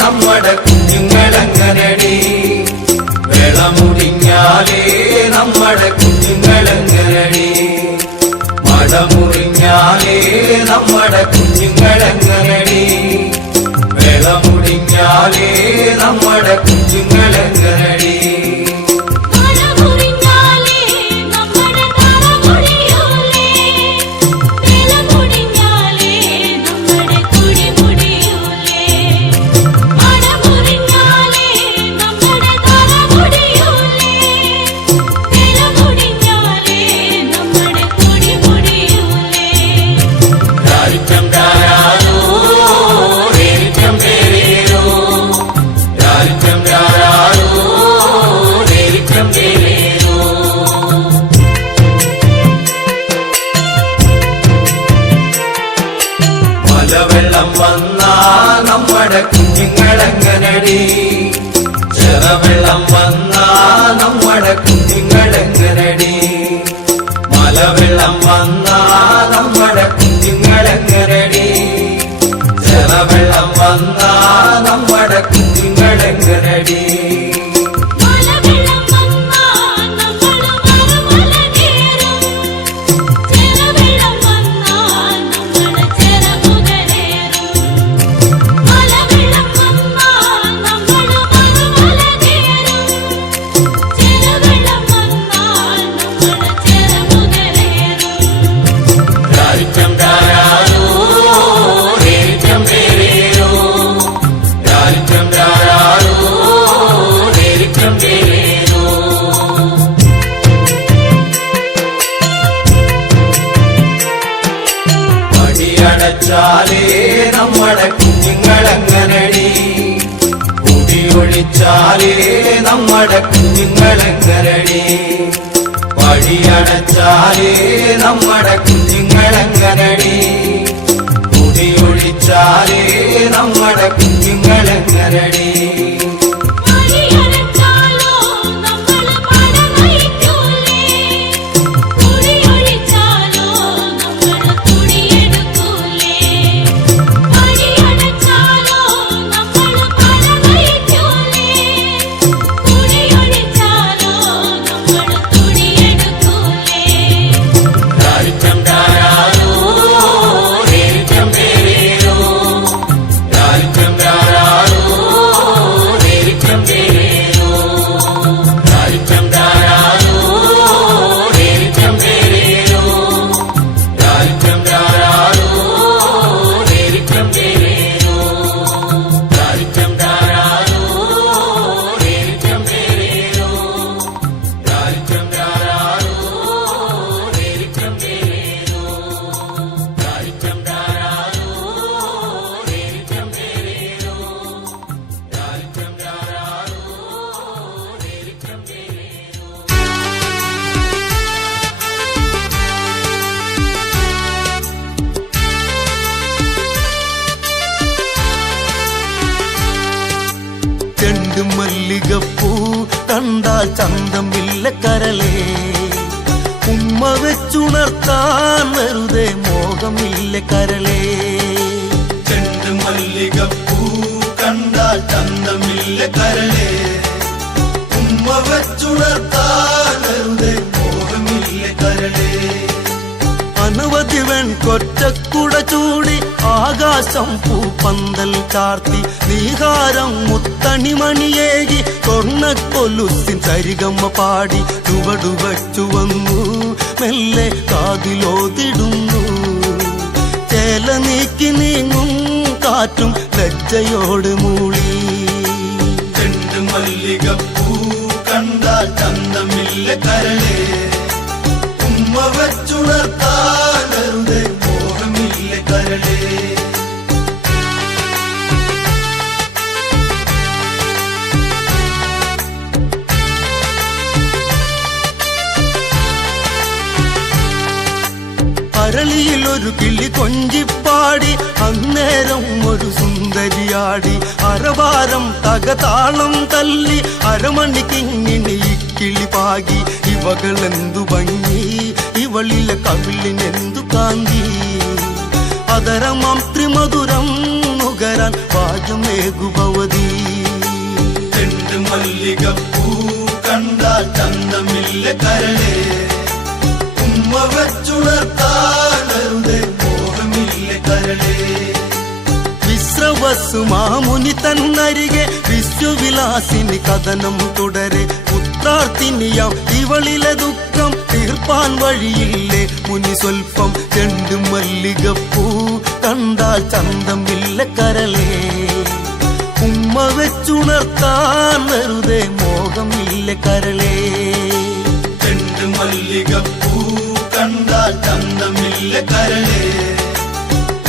നമ്മുടെ കുഞ്ഞുങ്ങളെങ്ങനടി വെളമുടിഞ്ഞാലേ നമ്മുടെ കുഞ്ഞുങ്ങളെങ്ങനടി മടമുറിഞ്ഞാലേ നമ്മുടെ കുഞ്ഞുങ്ങളെങ്ങനടി വെളമുടിഞ്ഞാലേ നമ്മുടെ കുഞ്ഞുങ്ങളെങ്ങനടി മലവെള്ളം വന്നാ നമ്മുടെ കുഞ്ഞുങ്ങളെങ്ങനടി ചെറവെള്ളം വന്നാ നമ്മുടെ കുഞ്ഞുങ്ങളെങ്ങനടി മലവെള്ളം വന്നാ നമ്മുടെ കുഞ്ഞുങ്ങളെങ്ങനടി ചെറവെള്ളം വന്നാ നമ്മുടെ കുഞ്ഞുങ്ങളെങ്ങനടി ാലേ നമ്മുടെ കുഞ്ഞുങ്ങളെങ്ങനടി കുടിയൊഴിച്ചാലേ നമ്മുടെ കുഞ്ഞുങ്ങളെങ്ങനടി വഴിയടച്ചാലേ നമ്മുടെ കുഞ്ഞുങ്ങളെങ്ങനടി കുടിയൊഴിച്ചാലേ നമ്മുടെ കുഞ്ഞുങ്ങളെങ്ങനടി ചെണ്ടു മല്ലികപ്പൂ കണ്ടാൽ ചന്തമില്ല കരളേ, ഉമ്മ വെച്ചുണർത്താൻ വെറുതെ മോഹമില്ല കരളേ. ചെണ്ടു മല്ലികപ്പൂ കണ്ടാൽ ചന്തമില്ല കരളേ, ഉമ്മ വെച്ചുണർത്താൻ വെറുതെ മോഹമില്ല കരളേ. അനവധി വെൺകൊറ്റക്കുട ചൂടി ആകാശം പൂപ്പന്തൽ ചാർത്തി നീഹാരം മുത്തണിമണിയേകി സ്വർണ്ണക്കൊലുസിൻ സരിഗമ്മ പാടി ചുവടുവച്ചു വന്നു മെല്ലെ കാതിലോതിടുന്നു. ചേല നീക്കി നീങ്ങും കാറ്റും ലജ്ജയോട് മൂളി. ചെണ്ടു മല്ലികപ്പൂ കണ്ടാൽ ചന്തമില്ല കരളേ, ഉമ്മ വെച്ചുണർത്താൻ വെറുതെ മോഹമില്ല കരളേ. അരളിയിൽ ഒരു കിളി കൊഞ്ചിപ്പാടി അന്നേരം ഒരു സുന്ദരിയാടി. അരവാരം തകതാളം തല്ലി അരമണിക്കിങ്ങിണി ഇക്കിളി പാകി. ഇവകളെന്തു ഭംഗി, ഇവളിലെ കവിളിനെന്തു കാന്തി. അതരമാം ത്രിമധുരം നുകരാൻ ഭാഗ്യമേകുഭവതി. ചെണ്ടു മല്ലികപ്പൂ കണ്ടാൽ ചന്തമില്ല കരളേ, ഉമ്മ വെച്ചുണർത്താൻ വെറുതെ മോഹമില്ല കരളേ. വിശ്രവസ്സു മാമുനി തന്നരികെ വിശ്വവിലാസിനി കഥനം തുടരെ. പുത്രാർത്ഥിനിയാം ഇവളിലെ ദുഃഖം തീർപ്പാൻ വഴിയില്ലേ മുനി സ്വൽപ്പം. ചെണ്ടു മല്ലികപ്പൂ കണ്ടാൽ ചന്തമില്ല കരളേ, ഉമ്മ വെച്ചുണർത്താൻ വെറുതെ മോഹമില്ല കരളേ. ചെണ്ടു മല്ലികപ്പൂ കണ്ടാൽ ചന്തമില്ല കരളേ,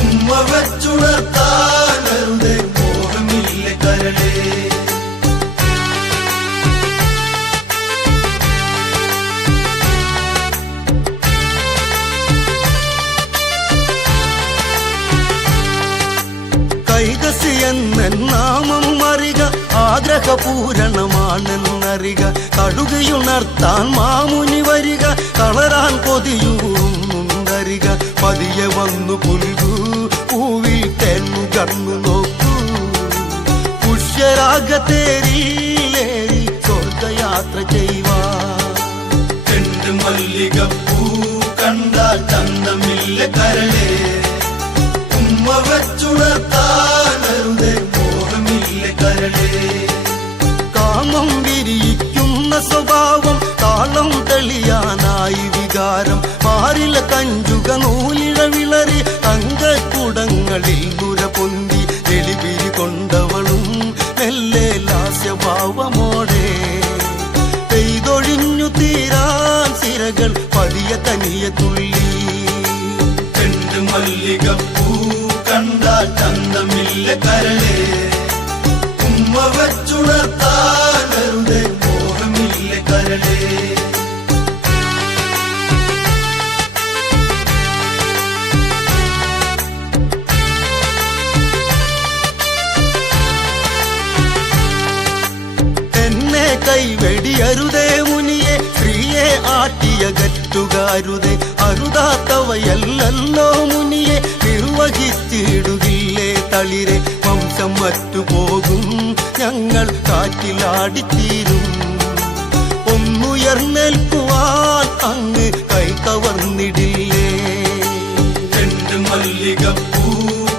ഉമ്മ വെച്ചുണർത്താൻ വെറുതെ മോഹമില്ല കരളേ. കൈകസി എന്നാമം അറിക, ആഗ്രഹപൂരണമാണെന്നറിക. കടുകയുണർത്താൻ മാമുനി വരിക, തളരാൻ കൊതിയൂറുന്നുണ്ടറിക. പതിയെ വന്നു പുൽകൂ പൂവിൽ തെന്നുകർന്നു നോക്കൂ. പുഷ്യരാഗത്തേരിലേറി സ്വർഗയാത്ര ചെയ്യുവാൻ. ചെണ്ടു മല്ലികപ്പൂ കണ്ടാൽ ചന്തമില്ല കരളേ, ഉമ്മ വെച്ചുണർത്താൻ വെറുതെ മോഹമില്ല കരളേ. കാമം വിരിയിക്കുന്ന സ്വഭാവം താളം തെളിയാനായി വികാരം. മാറില കഞ്ചുക നൂലിഴ വിളറി തങ്കക്കുടങ്ങളിൽ ദുര പൊന്തി. എളിപിരി കൊണ്ടവളും മെല്ലെ ലാസ്യഭാവമോടെ പെയ്തൊഴിഞ്ഞു തീരാൻ സിരകൾ പതിയ തനിയ തുള്ളി. ചെണ്ടു മല്ലികപ്പൂ കണ്ടാൽ ചന്തമില്ല കരളേ, ഉമ്മ വെച്ചുണർത്താൻ വെറുതെ മോഹമില്ല കരളേ. എന്നെ കൈവെടിയരുതേ മുനിയെ, സ്ത്രീയെ ആട്ടിയകറ്റുകാരുതേ. അരുതാത്തവയല്ലോ മുനിയെ നിർവഹിച്ചിടുകില്ലേ തളിരെ. വംശം മറ്റുപോകും ഞങ്ങൾ കാറ്റിലാടിത്തീരും. ഒന്നുയർന്നേൽക്കുവാൻ അങ്ങ് കൈ കവർന്നിടില്ലേ. ചെണ്ടു മല്ലികപ്പൂ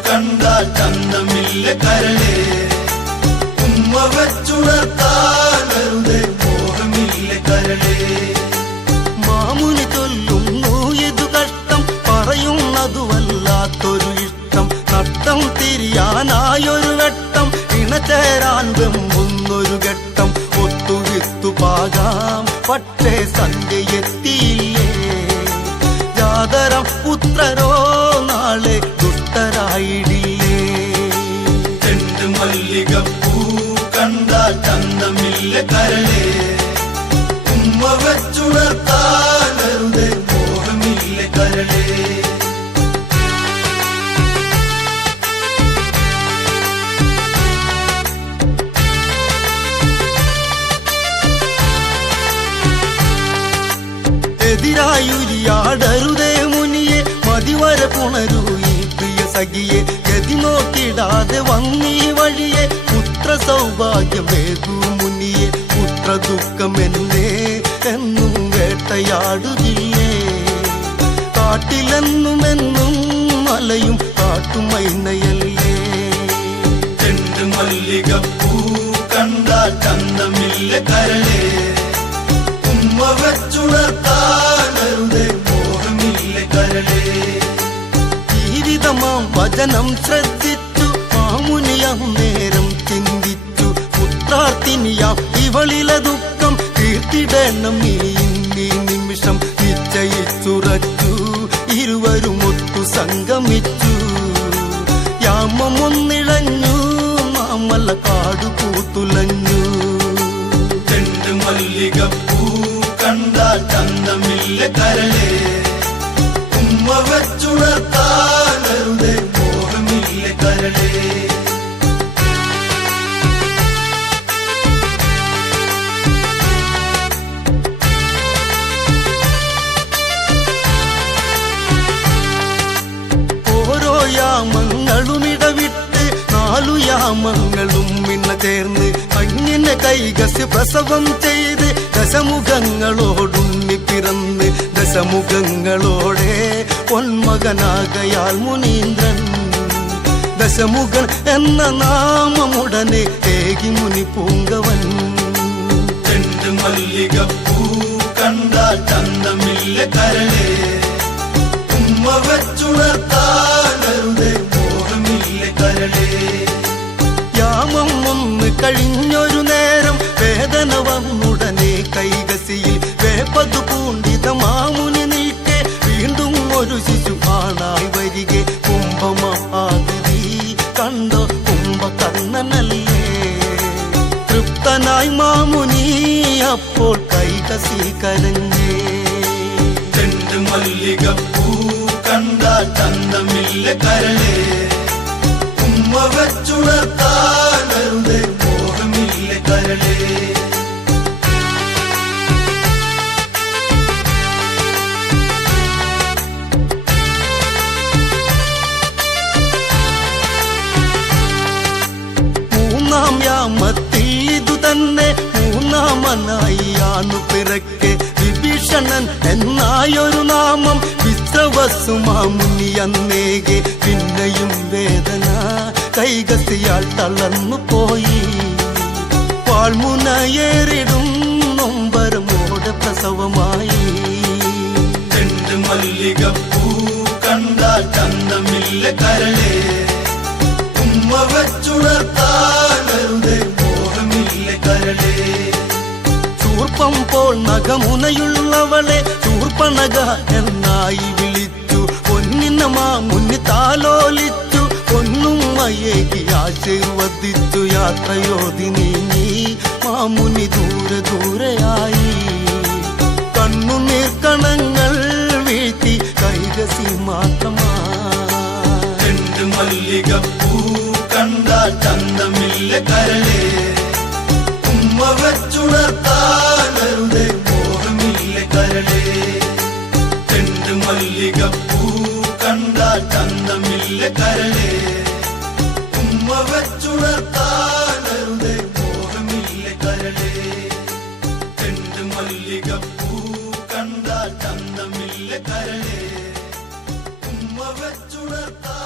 കണ്ടാൽ ചന്തമില്ല കരളേ, ഉമ്മ വെച്ചുണർത്താൻ വെറുതെ മോഹമില്ല കരളേ. മാമുനി ചൊല്ലുന്നു ഇതു കഷ്ടം, പറയുന്നതു വല്ലാത്തൊരു ഇഷ്ടം. നട്ടം തിരിയാനായൊരു വെട്ടം, ഇണചേരാൻ വെമ്പുന്നൊരു ഘട്ടം. ഒത്തുവിത്തു പാകാം പക്ഷേ സന്ധ്യയെത്തിയില്ലേ. ജാതരം പുത്രരോ നാളെ ദുഷ്ടരായിടില്ലേ. ചെണ്ടു മല്ലികപ്പൂ കണ്ടാൽ ചന്തമില്ല കരളേ, ഉമ്മ വെച്ചുണർത്താൻ വെറുതെ മോഹമില്ല കരളേ. എതിരായുരിയാടരുതേ മുനിയെ മതിവരെ പുണരൂ ഈ പ്രിയ സഖിയെ ഗതി നോക്കിടാതെ വന്നീ വഴിയെ പുത്ര സൗഭാഗ്യമേകൂ മുനിയെ പുത്ര ദുഃഖമെന്നേ എന്നും വേട്ടയാടുകില്ലേ കാട്ടിലെന്നുമെന്നും മലയും കാട്ടുമൈനയല്ലേ ചെണ്ടുമല്ലികപ്പൂ കണ്ടാൽ ചന്തമില്ല കരളേ ഉമ്മ വെച്ചുണർത്താനരുതേ മോഹമില്ല കരളേ ജീവിതമാം വചനം ശ്രദ്ധിച്ചു മാമുനിയാം നേരം ചിന്തിച്ചു പുത്രാർത്ഥിനിയാം ഇവളിലെ ദുഃഖം തീർത്തിടണം നീ ഇന്നീ നിമിഷം നിശ്ചയിച്ചുറച്ചു ഇരുവരും ഒത്തു സംഗമിച്ചു യാമമൊന്നിഴഞ്ഞു മാമല്ല കാടു പൂത്തുലഞ്ഞു ചെണ്ടുമല്ലികപ്പൂ കണ്ടാൽ ചന്തമില്ല കരളേ ഉമ്മ വെച്ചുണർത്താനരുതേ മോഹമില്ല കരളേ ഓരോ യാമങ്ങളുമിടവിട്ട് 4 യാമങ്ങളും മിന്ന ചേർന്ന് അങ്ങിനെ കൈകസ് പ്രസവം ചെയ്ത് ദശമുഖങ്ങളോടുണ്ണി പിറന്ന് ദശമുഖങ്ങളോടെ പൊന്മകനാകയാൽ മുനീന്ദ്രൻ ദശമുഖൻ എന്ന നാമമുടനെ ഏകി മുനി പൂങ്കവൻ ചെണ്ടുമല്ലികപ്പൂ കണ്ടാൽ ചന്തമില്ല കരളേ ഉമ്മ വെച്ചുണർത്താനരുതേ മോഹമില്ല കരളേ യാമം ഒന്ന് കഴിഞ്ഞൊരു നേരം വേദന വന്നുടനെ കൈകസിയിൽ വേപ്പതു പൂണ്ടിത മാമുനി നിൽക്കെ വീണ്ടും ഒരു ശിശു ആണായി വരികെ കുംഭമഹാഗതി കണ്ടോ കുംഭകർണനല്ലേ തൃപ്തനായി മാമുനി അപ്പോൾ കൈകസി കരഞ്ഞേ ചെണ്ടുമല്ലികപ്പൂ കണ്ടാൽ ചന്തമില്ല കരളേ ഉമ്മ വെച്ചുണർത്താനരുതേ മോഹമില്ല കരളേ മൂന്നാം യാമത്തിൽ ഇതു തന്നെ മൂന്നാമനായി ആണു പിറക്കെ വിഭീഷണൻ എന്നായൊരു നാമം വിശ്രവസുമാമുനി അന്നേകെ പിന്നെയും വേദന കൈകസിയാൽ തളർന്നു പോയി പാൾമുനയേറിടും നൊമ്പരമോടെ പ്രസവമായി ചെണ്ടുമല്ലികപ്പൂ കണ്ടാൽ ചന്തമില്ല കരളേ ഉമ്മ വെച്ചുണർത്താനരുതേ മോഹമില്ല കരളേ ചൂർപ്പം പോൽ നഖമുനയുള്ളവളെ ചൂർപ്പണക എന്നായി വിളിച്ചു പൊന്നിന മാമുനി താലോലിച്ചു പൊന്നും മയേകി ആശീർവദിച്ചു യാത്രയോധി നീങ്ങി മാമുനി ദൂരെ ദൂരെയായി കണ്ണുനീർക്കണങ്ങൾ വീഴ്ത്തി കൈകസി മാത്രമായി ചെണ്ടുമല്ലികപ്പൂ കണ്ടാൽ ചന്തമില്ല കരളേ ഉമ്മ വെച്ചുണർത്താനരുതേ മോഹമില്ല കരളേ ചെണ്ടുമല്ലികപ്പൂ കണ്ടാൽ ചന്തമില്ല കരളേ ഉമ്മ വെച്ചുണർത്താനരുതേ മോഹമില്ല കരളേ ചെണ്ടുമല്ലികപ്പൂ കണ്ടാൽ ചന്തമില്ല കരളേ ഉമ്മ വെച്ചുണർത്താ